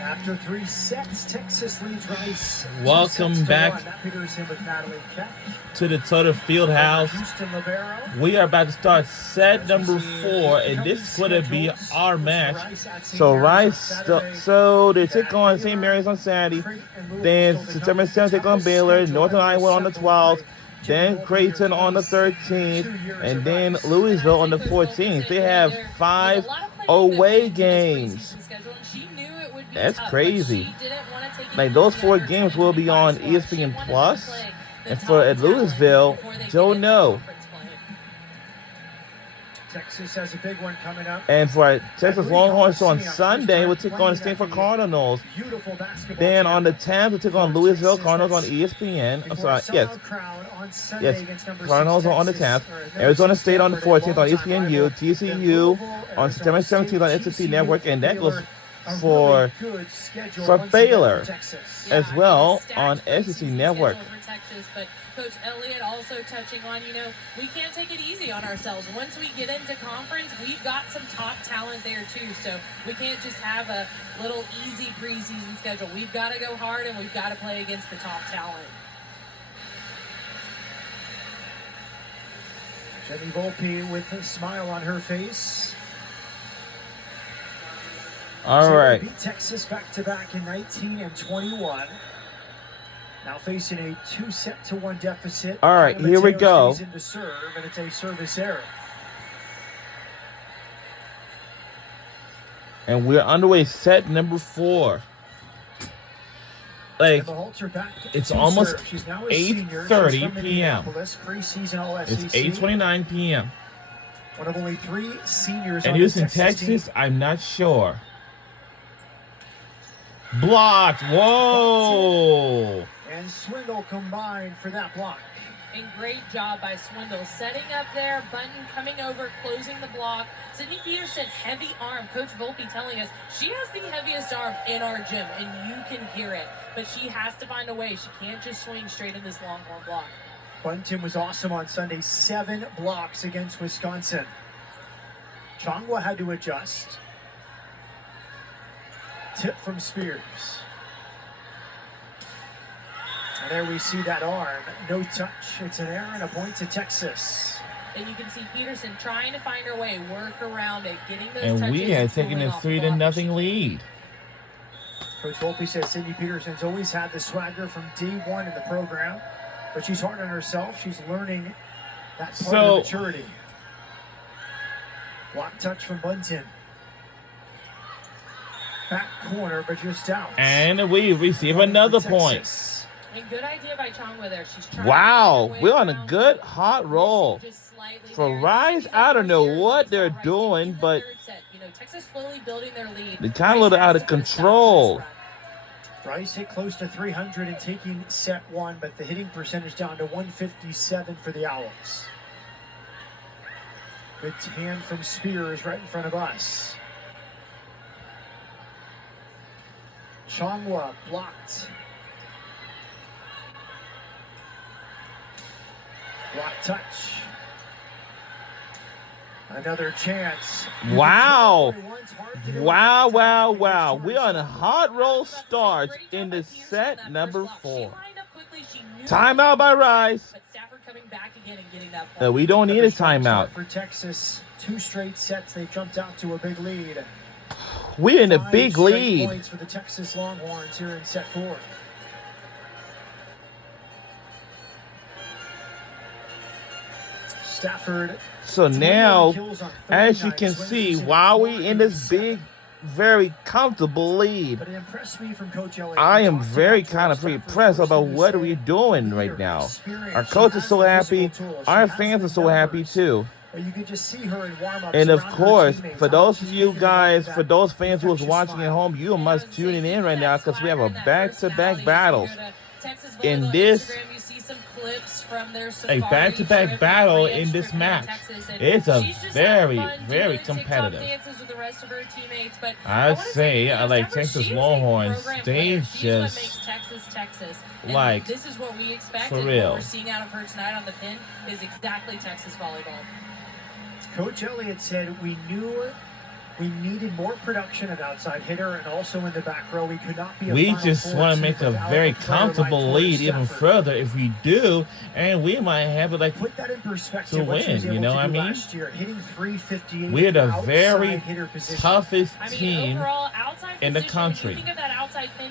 After 3 sets, Texas leads Rice. Welcome back to the Total Fieldhouse. We are about to start set number 4, and this is going to be our match. So Rice, so they take on St. Mary's on Saturday. Then September 7th, take on Baylor. Northern Iowa on the 12th. Then Creighton on the 13th. And then Louisville on the 14th. They have 5 away games. That's crazy. Like, those 4 games will be on ESPN Plus. And for at Louisville, don't know. Texas has a big one coming up. And for Texas Longhorns on Sunday, we'll take on the Stanford Cardinals. Then on the 10th, we'll take on Louisville Cardinals on ESPN. I'm sorry, yes, Cardinals on the 10th. Arizona State on the 14th on ESPNU. TCU on September 17th on SEC Network, and that goes for Baylor as well on SEC Network. But Coach Elliott also touching on, we can't take it easy on ourselves. Once we get into conference, we've got some top talent there too. So we can't just have a little easy preseason schedule. We've got to go hard, and we've got to play against the top talent. Jenny Volpe with a smile on her face. All right. Beat Texas back-to-back in 19 and 21. Now facing a 2-1 deficit. All right, here we go. Into serve, and it's a service error. And we're underway set number 4. Like, it's almost 8:30 p.m. It's 8:29 p.m. One of only 3 seniors. And Houston, Texas, I'm not sure. Blocked. Whoa. And Swindle combined for that block. And great job by Swindle. Setting up there, Bunton coming over, closing the block. Sydney Peterson, heavy arm. Coach Volpe telling us she has the heaviest arm in our gym, and you can hear it. But she has to find a way. She can't just swing straight in this longhorn block. Bunton was awesome on Sunday. 7 blocks against Wisconsin. Chongwa had to adjust. Tip from Spears. And there we see that arm. No touch. It's an error and a point to Texas. And you can see Peterson trying to find her way, work around it, getting those and touches. We had taken a 3-0 lead. Coach Volpe says Sydney Peterson's always had the swagger from day 1 in the program, but she's hard on herself. She's learning that part of maturity. Block touch from Bunton. Back corner, but just out. And we receive another point. And good idea by Chongwa there. She's trying. Wow, we're on a good hot roll. For Rice, I don't know what they're doing, but Texas slowly building their lead. They're kind of a little out of control. Rice hit close to 300 and taking set 1, but the hitting percentage down to 157 for the Owls. Good hand from Spears right in front of us. Chongwa blocked. Block touch. Another chance. Wow. Wow. We're on a hot roll start in the set number 4. Timeout by Rice. We don't need a timeout. For Texas, 2 straight sets. They jumped out to a big lead. We're in a big lead. Points for the Texas Longhorns here in set 4. Stafford. So now, as you can see, while we in this big, very comfortable lead, I am very kind of pretty impressed about what we're doing right now. Our coach is so happy. Our fans are so happy too. You can just see her in warm-ups. And of course, for those of you guys, for those fans who is watching at home, you must tune in right now because we have a back-to-back battles in this. A back-to-back battle in this match. It's a very, very competitive. I say I like Texas Longhorns. They just like this is what we expected. For real. What we're seeing out of her tonight on the pin is exactly Texas volleyball. Coach Elliott said we knew We needed more production at outside hitter and also in the back row. We could not be. We just want to make a very comfortable lead even further if we do, and we might have it like put that in perspective, to win. You know what I mean? Last year, hitting 358. We're the very toughest team overall, in the country. Pin,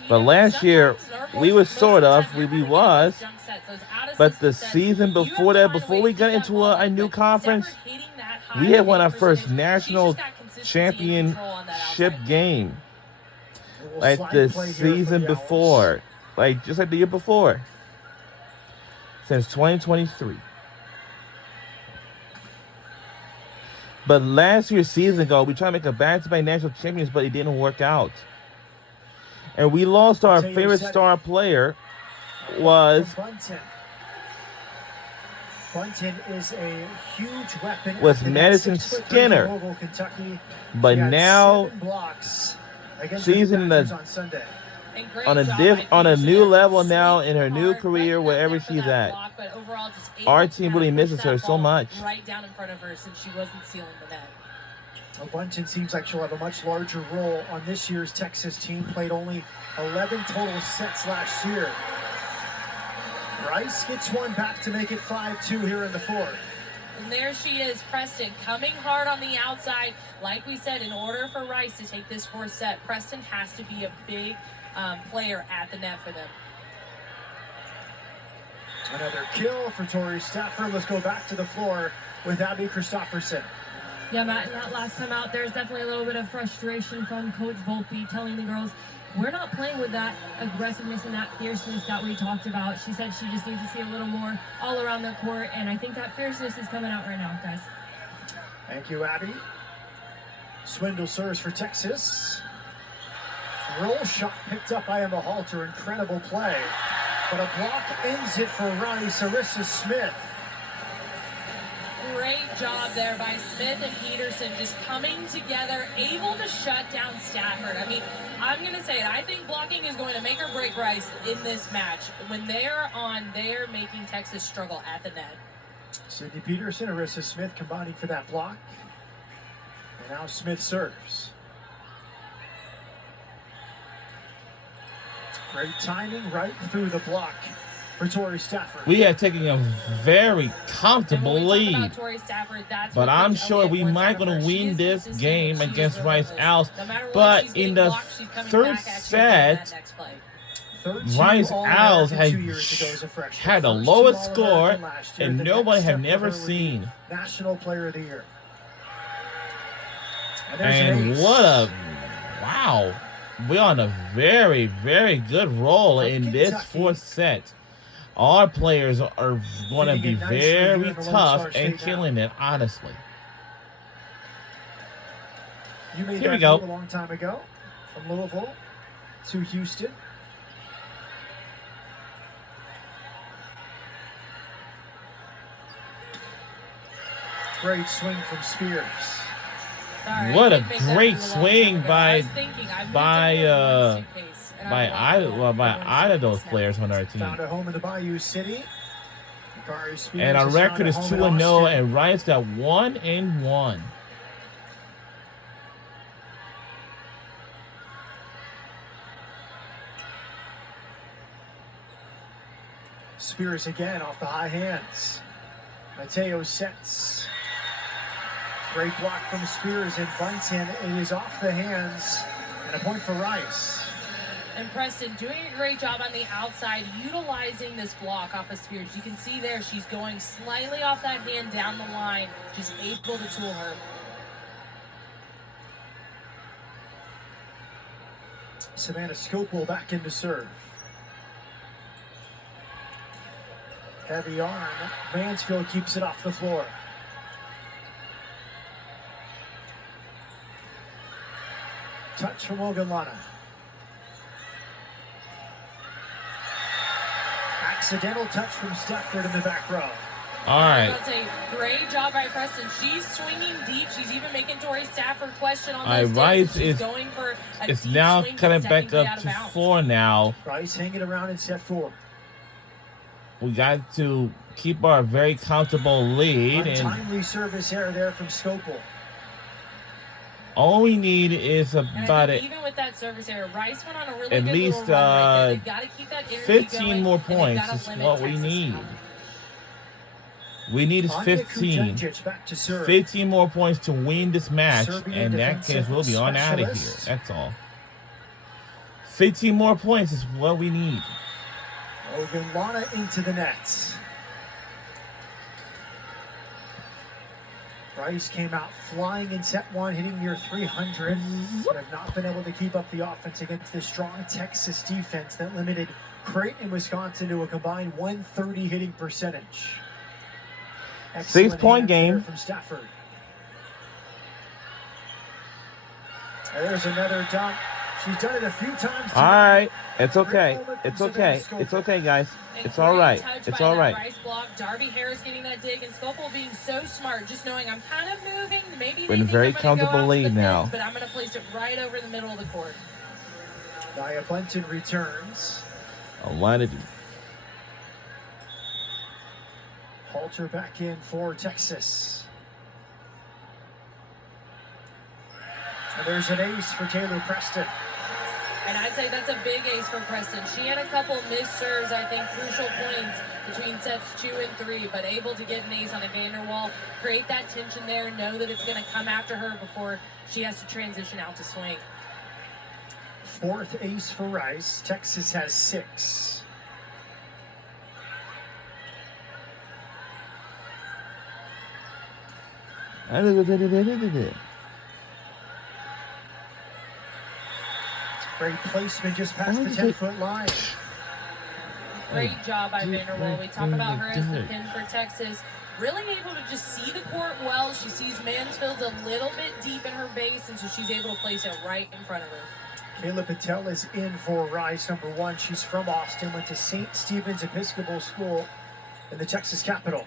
but last year we was sort of we was, but the season before that, before we got into a new conference, we had won our first national championship game, like the season before, like just like the year before, since 2023. But last year's season ago, we tried to make a back-to-back national champions, but it didn't work out, and we lost our favorite star player. Was Bunton is a huge weapon. Was Madison Skinner, but now she's in on a new level now in her new career wherever she's at. Our team really misses her so much. Right down in front of her since she wasn't sealing the net. Well, Bunton seems like she'll have a much larger role on this year's Texas team. Played only 11 total sets last year. Rice gets one back to make it 5-2 here in the fourth. And there she is, Preston, coming hard on the outside. Like we said, in order for Rice to take this fourth set, Preston has to be a big player at the net for them. Another kill for Tori Stafford. Let's go back to the floor with Abby Christopherson. Yeah, Matt, in that last time out, there's definitely a little bit of frustration from Coach Volpe telling the girls, we're not playing with that aggressiveness and that fierceness that we talked about. She said she just needs to see a little more all around the court, and I think that fierceness is coming out right now, guys. Thank you, Abby. Swindle serves for Texas. Roll shot picked up by Emma Halter. Incredible play. But a block ends it for Rice. Arissa Smith. Great job there by Smith and Peterson, just coming together, able to shut down Stafford. I mean, I'm going to say it. I think blocking is going to make or break Rice in this match. When they're on, they're making Texas struggle at the net. Sydney Peterson, Arissa Smith combining for that block. And now Smith serves. Great timing right through the block for Tori Stafford. We are taking a very comfortable lead, but I'm sure we might going to win this game against Rice Owls. But in the third set, Rice Owls had the lowest score, and nobody had never seen. National Player of the Year. And what a wow! We're on a very, very good roll in this fourth set. Our players are going to be very tough and killing it, honestly. You made Here we that go. move a long time ago from Louisville to Houston. Great swing from Spears. What a great swing by either of those players on our team. Found a home in the Bayou City. And our record is 2-0, and Rice got 1-1. Spears again off the high hands. Mateo sets. Great block from Spears and Bunton. It is off the hands and a point for Rice. And Preston doing a great job on the outside, utilizing this block off of Spears. You can see there she's going slightly off that hand down the line, just able to tool her. Savannah Scopel back into serve. Heavy arm. Mansfield keeps it off the floor. Touch from Ogunlana. Accidental touch from Stafford in the back row. All right. That's a great job by Preston. She's swinging deep. She's even making Tori Stafford question on those Rice is going for a it's deep now swing cutting to back up to 4 now. Rice hanging around in set 4. We got to keep our very comfortable lead. Untimely service error there from Scopel. All we need is about it. Even with that service error, Rice went on a really At good least little run right there. They've got to keep that energy 15 going, more and they've points gotta is limit what we Texas need. now. We need is Anya 15. Kujancic back to serve. 15 more points to win this match, Serbian and that defensive case we'll be on out of here. specialist. That's all. 15 more points is what we need. Ogunlana into the net. Rice came out flying in set one, hitting near 300, but have not been able to keep up the offense against the strong Texas defense that limited Creighton and Wisconsin to a combined 130 hitting percentage. Excellent 6-point hands there game. from Stafford. There's another dump. She's done it a few times. All right. It's okay. It's okay. It's okay, guys. It's all right. It's all right. Rice block. Darby Harris getting that dig, and Scopel being so smart, just knowing I'm kind of moving. Maybe We're in a very comfortable lead now. But I'm going to place it right over the middle of the court. Nia Bunton returns. A lot to do. Halter back in for Texas. And there's an ace for Taylor Preston. And I'd say that's a big ace for Preston. She had a couple missed serves, I think, crucial points between sets 2 and 3, but able to get an ace on a Vanderwall, create that tension there, know that it's going to come after her before she has to transition out to swing. Fourth ace for Rice. Texas has 6. Great placement just past the 10-foot line. Great job by Vanderwall. We talk about her as the pin for Texas. Really able to just see the court well. She sees Mansfield a little bit deep in her base, and so she's able to place it right in front of her. Kayla Patel is in for Rice, number 1. She's from Austin, went to St. Stephen's Episcopal School in the Texas capital.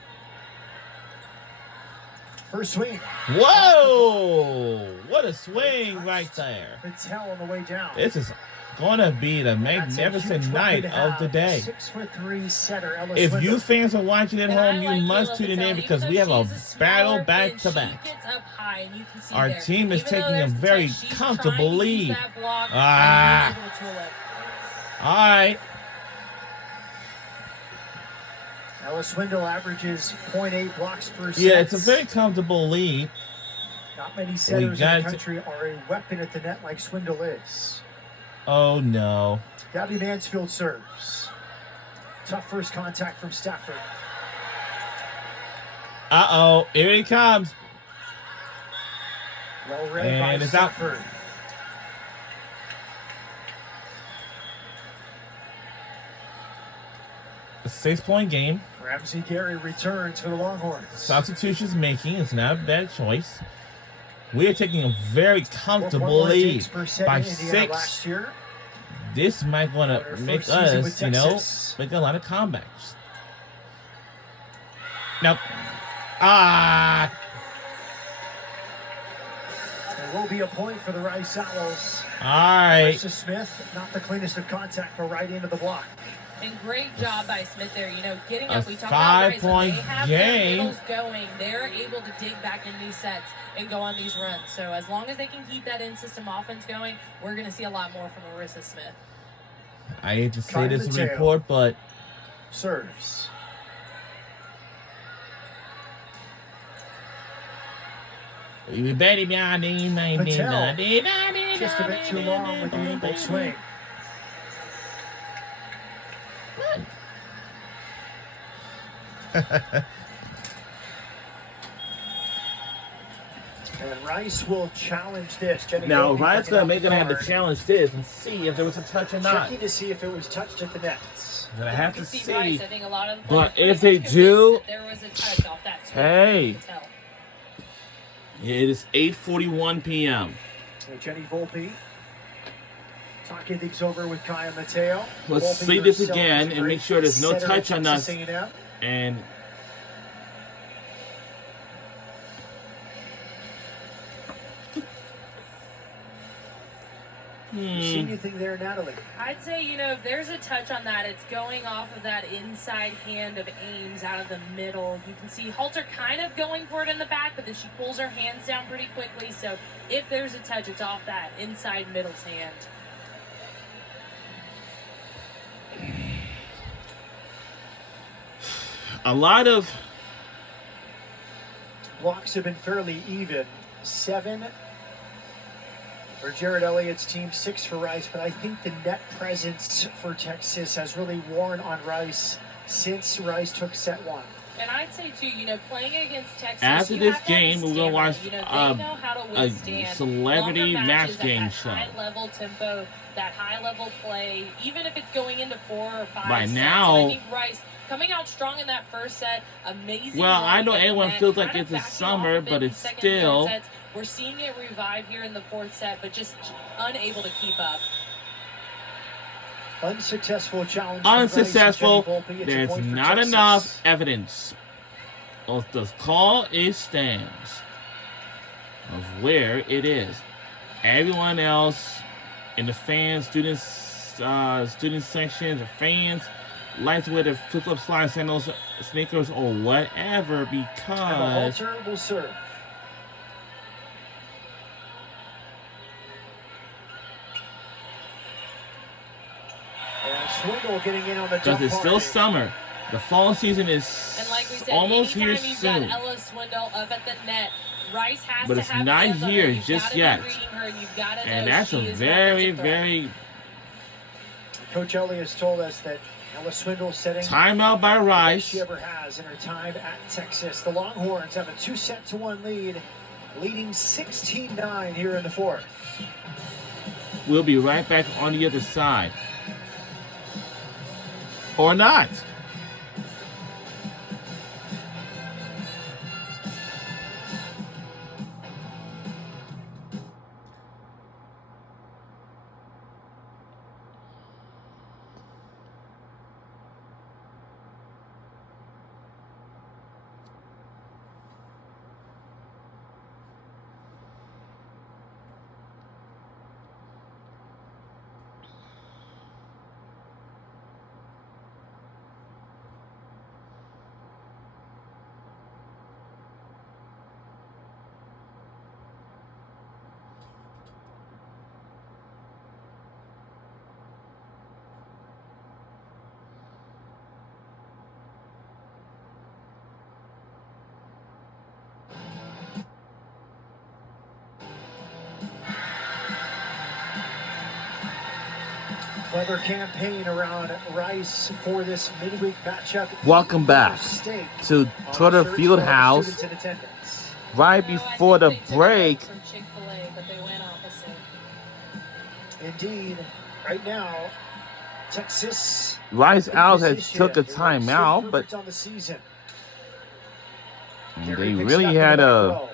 First swing. Whoa! What a swing right there. Patel on the way down. This is going to be the magnificent night of the day. 6'3" setter, Ella If Swindle. you fans are watching at home, you like must Kayla tune Patel, in because even we have though a she's a battle smaller back kid, to back. she gets up high, and you can see Our there. team is Even though taking a there's the very touch, she's comfortable trying to use lead. that block Ah. and able to tool it. All right. Ella Swindle averages 0.8 blocks per set. Yeah, it's a very comfortable lead. Not many setters in got the to- country are a weapon at the net like Swindle is. Oh, no. Gabby Mansfield serves. Tough first contact from Stafford. Uh-oh. Here it comes. Well read And by it's out. Stafford. A 6-point game. Ramsey Gary returns for the Longhorns. Substitutions making is not a bad choice. We are taking a very comfortable 4.1 lead takes per set by in Indiana 6. last year. This might want Her to make first season with us, you know, Texas. make a lot of comebacks. Nope. Ah. There will be a point for the Rice Owls. All right. Marissa Smith, not the cleanest of contact, but right into the block. And great job by Smith there, you know, getting A up. We talk about Rice, when 5-point they have game. their middles going, they're able to dig back in these sets and go on these runs. So as long as they can keep that in-system offense going, we're going to see a lot more from Marissa Smith. I hate to say Kyle this Mateo. report, but Serves. you better be on the Patel. Just a bit too long with the ankle swing. And Rice will challenge this. Jenny Now, Goldie Ryan's picking going up to the have to card. challenge this and see if there was a touch or not. Checking to see if it was touched at the nets. Gonna have You to can see. Rice, I think a lot of the But players if pretty they much do- convinced that there was a touch off that swing. Hey. Patel. It is 8:41 p.m. So Jenny Volpe talking things over with Kaya Mateo. Let's Volpe see this herself again is a and great make sure there's no setter touch at on Texas us. A&M. And You see anything there, Natalie? I'd say, if there's a touch on that, it's going off of that inside hand of Ames out of the middle. You can see Halter kind of going for it in the back, but then she pulls her hands down pretty quickly. So if there's a touch, it's off that inside middle's hand. A lot of blocks have been fairly even. 7 for Jared Elliott's team, 6 for Rice, but I think the net presence for Texas has really worn on Rice since Rice took set 1. And I'd say, too, playing against Texas, after this game, we're going to watch they know how to a celebrity match game show. High-level tempo, that high-level play, even if it's going into 4 or 5 by sets. now, I think Rice coming out strong in that first set, amazing. Well, I know everyone feels like it's the summer, but it's still. We're seeing it revive here in the 4th set, but just unable to keep up. Unsuccessful challenge. Unsuccessful. There's not enough evidence of the call stands of where it is. Everyone else in the fans, student sections, or fans likes to wear the flip-flop slide sandals, sneakers, or whatever because Halter will serve. Swindle getting in on the because it's still summer. The fall season is and like we said, almost here you've soon. Got Ella Swindle up at the net. Rice has but to it's have not hands on here her. You've just gotta yet. Be reading her, and you've got to And know that's she a is very, not very. Coach Ellie has told us that Ella Swindle setting timeout by Rice. She ever has in her time at Texas. The Longhorns have a 2-set-1 lead, leading 16-9 here in the 4th. We'll be right back on the other side. Or not. Clever campaign around Rice for this midweek matchup. Welcome back to Twitter Fieldhouse. Right before the break. Indeed, right now, Texas. Rice Owls has took a timeout, but they really had a.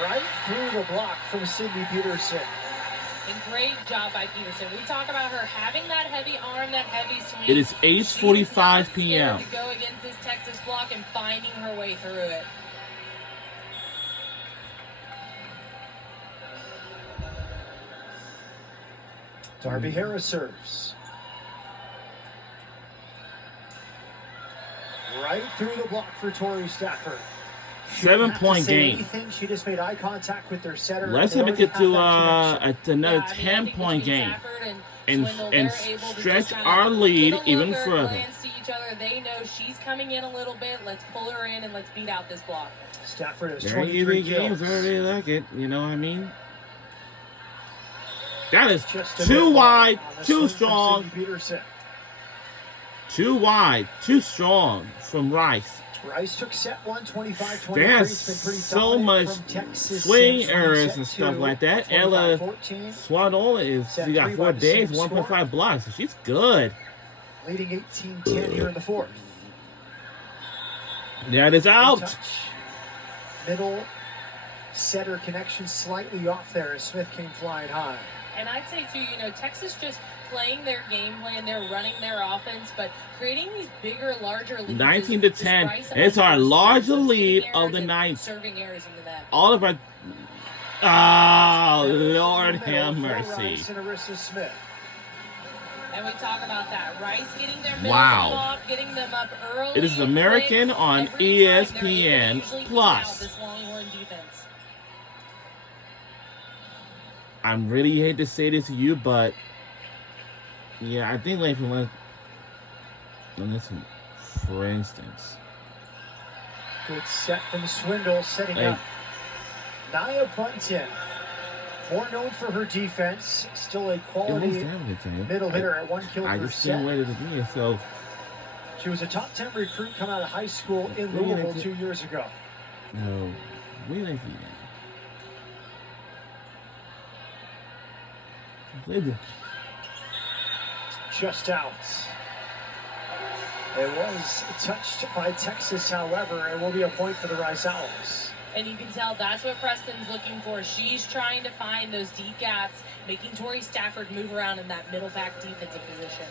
Right through the block from Sydney Peterson. And great job by Peterson. We talk about her having that heavy arm, that heavy swing. It is 8:45 p.m. To go against this Texas block and finding her way through it. Darby Harris serves. Right through the block for Tori Stafford. 7-point game. She just made eye contact with their setter. Let's have it get to another 10-point game and stretch our lead even further. They know she's coming in a little bit. Let's pull her in and let's beat out this block. Stafford has very 23 easy games. I really like it. You know what I mean? That is too wide, too strong. Too wide, too strong from Rice. Rice took set 1, 25-23. There's so much swing errors and stuff like that. Ella Swindle she got 4 days, 1.5 blocks. So she's good. Leading 18-10 here in the 4th. That is out. Middle setter connection slightly off there as Smith came flying high. And I'd say, too, Texas just playing their game plan, they're running their offense, but creating these bigger, larger leads. 19-10. It's our larger lead of the night. Serving errors into that. All of our... Oh, Lord have mercy. And we talk about that. Rice getting their middle Wow. getting them up early. It is American on ESPN Plus. This Longhorn defense. I'm really hate to say this to you, but yeah, I think like listen, for instance. Good set from Swindle, setting up Nia Bunton. More known for her defense, still a quality middle hitter at 1 kill per set. I just seen where it is, so. She was a top 10 recruit coming out of high school in Louisville 2 years ago. No, we like that. Just out. It was touched by Texas, however, and will be a point for the Rice Owls. And you can tell that's what Preston's looking for. She's trying to find those deep gaps, making Tori Stafford move around in that middle back defensive position.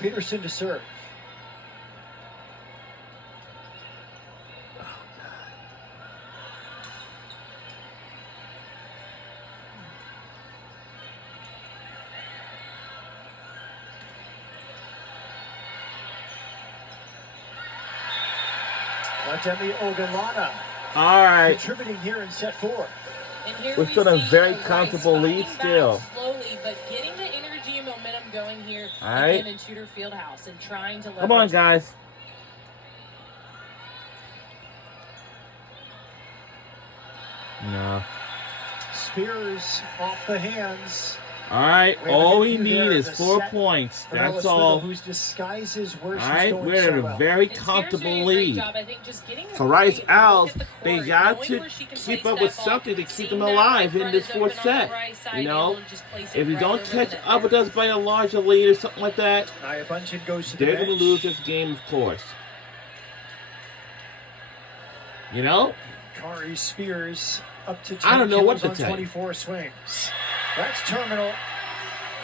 Peterson to serve. Demi Ogunlana. All right. Contributing here in set 4. And here we're still in a very comfortable lead still. Slowly, but getting the energy and momentum going here right. Again in Tudor Fieldhouse and trying to leverage. Come on, guys. No. Spears off the hands. All right, all we need is 4 points. That's all. All right, we're in a very comfortable lead. So Rice Owls, they got to keep up with something to keep them alive in this 4th set. You know, if you don't catch up with us by a larger lead or something like that, they're going to lose this game, of course. You know? Kari Spears up to 10 I don't know what to on tell 24 swings. That's terminal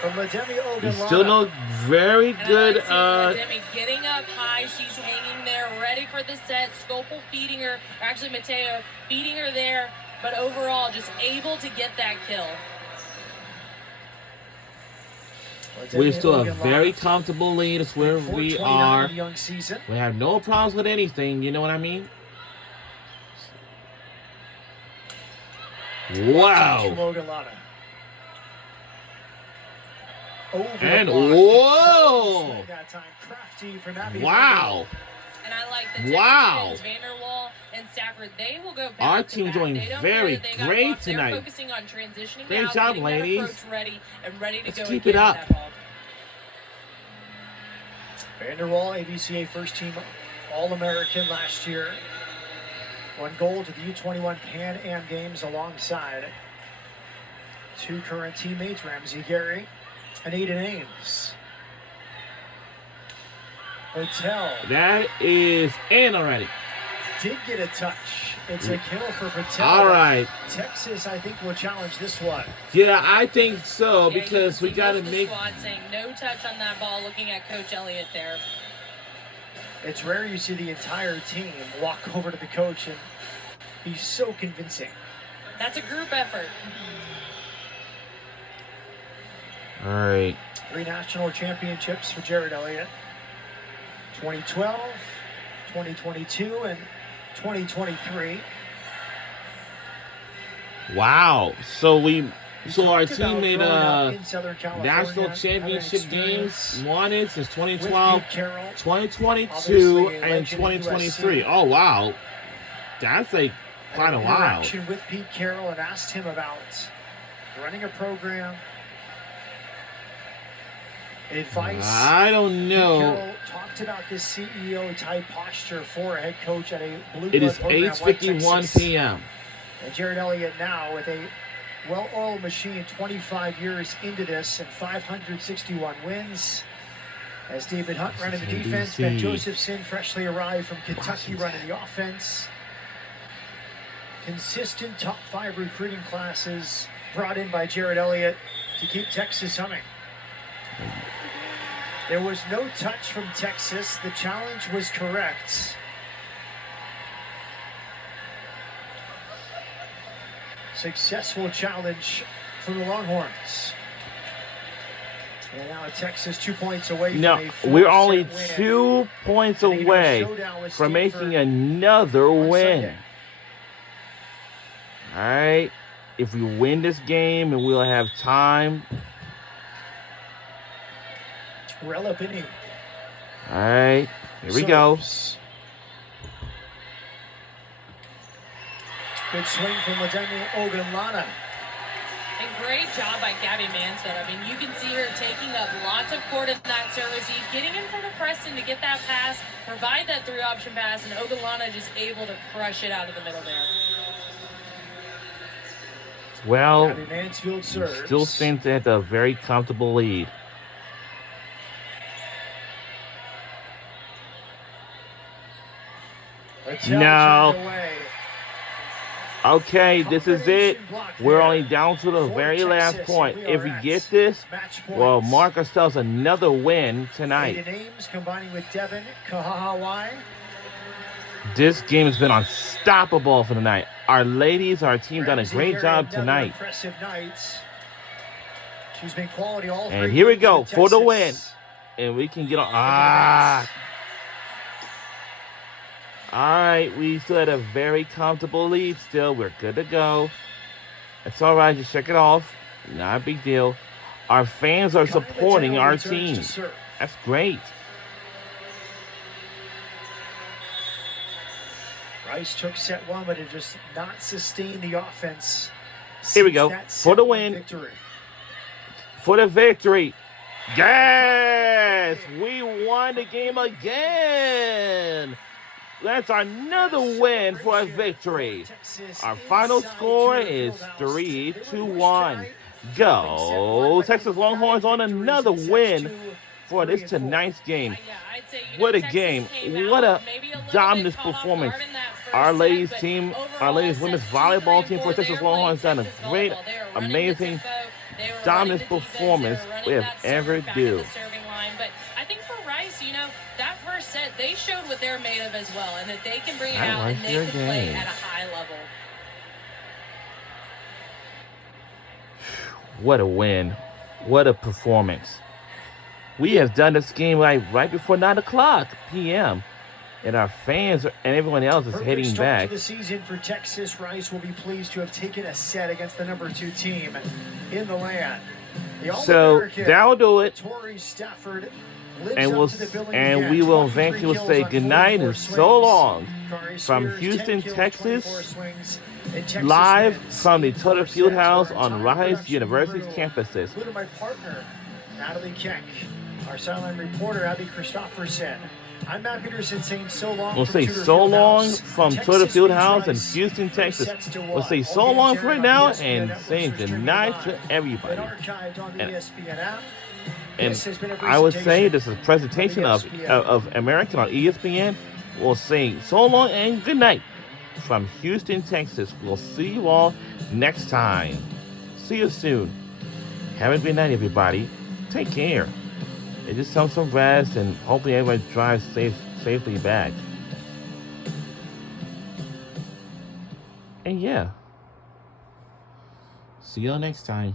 from Lademi Ogunlana. Still no very good. Lademi getting up high. She's hanging there, ready for the set. Scopel feeding her. Actually, Mateo feeding her there. But overall, just able to get that kill. We're still a very comfortable lead. It's where we are. We have no problems with anything. You know what I mean? Wow. And whoa! Wow! And I like the wow! Vanderwall and Stafford. They will go back. Our team's doing very great tonight. They're focusing on transitioning. Great job, ladies. Ready to Let's go keep it up. Vanderwall, ABCA first team All-American last year. Won gold to the U21 Pan Am Games alongside 2 current teammates, Ramsey Gary and Aiden Ames. Patel. That is in already. Did get a touch. It's a kill for Patel. All right. Texas, I think, will challenge this one. Yeah, I think so, because we got to make... Squad saying no touch on that ball, looking at Coach Elliott there. It's rare you see the entire team walk over to the coach and be so convincing. That's a group effort. All right. 3 national championships for Jared Elliott. 2012, 2022, and 2023. Wow. So our team made national championship games, won it since 2012, 2022, and 2023. Oh, wow. That's like quite a while. With Pete Carroll and asked him about running a program, advice. I don't know. Carroll talked about this CEO type posture for a head coach at a blue It is program 8:51 like p.m. And Jared Elliott now with a well-oiled machine, 25 years into this and 561 wins. As David Hunt running the defense, Ben Josephson freshly arrived from Kentucky running the offense. Consistent top 5 recruiting classes brought in by Jared Elliott. to keep Texas humming. There was no touch from Texas. The challenge was correct. Successful challenge for the Longhorns. And now Texas 2 points away from No, a we're only four-set win. 2 points away from making another win. All right. If we win this game, and we'll have time. Rella Binney. All right. Here we go. Good swing from Ladenia Ogunlana. And great job by Gabby Mansfield. I mean, you can see her taking up lots of court in that service, getting in front of Preston to get that pass, provide that 3-option pass, and Ogunlana just able to crush it out of the middle there. Well, Gabby Mansfield serves. Still stands at a very comfortable lead. No. Okay, this is it. We're only down to the very last point. If we get this, we'll mark ourselves another win tonight. Names combining with Devin Kahahawai. This game has been unstoppable for tonight. Our ladies, our team done a great job tonight. Impressive night. She's been quality all and here we go for the win. And we can get on. All right, we still had a very comfortable lead still. We're good to go. It's all right. Just check it off. Not a big deal. Our fans are supporting our team. That's great. Rice took set one, but it just not sustained the offense. Here we go. For the win. Victory. For the victory. Yes! We won the game again. That's another win for a victory. Our final score is 3-1. Go Texas Longhorns on another win for this tonight's game. What a game. What a dominant performance. Our ladies team, our ladies women's volleyball team for Texas Longhorns done a great, amazing, dominant performance we have ever do. But I think for Rice, that first set, they showed what they're made of as well, and that they can bring it out and they can play at a high level. What a win. What a performance. We have done this game right before 9 o'clock p.m. And our fans and everyone else is heading back. To the season for Texas. Rice will be pleased to have taken a set against the number 2 team in the land. So that'll do it. Tori Stafford and we will eventually say goodnight and so long from Houston, Texas, live from the Total Fieldhouse on Rice University's campuses. My partner, Natalie Keck, our sideline reporter, Abby Christopherson. I'm Matt Peterson saying so long. We'll say so long from Total Fieldhouse in Houston, Texas. We'll say so long for right now and saying goodnight to everybody. And I would say this is a presentation of American on ESPN. We'll say so long and good night from Houston, Texas. We'll see you all next time. See you soon. Have a good night, everybody. Take care. And just some rest, and hopefully everybody drives safely back. And yeah. See you all next time.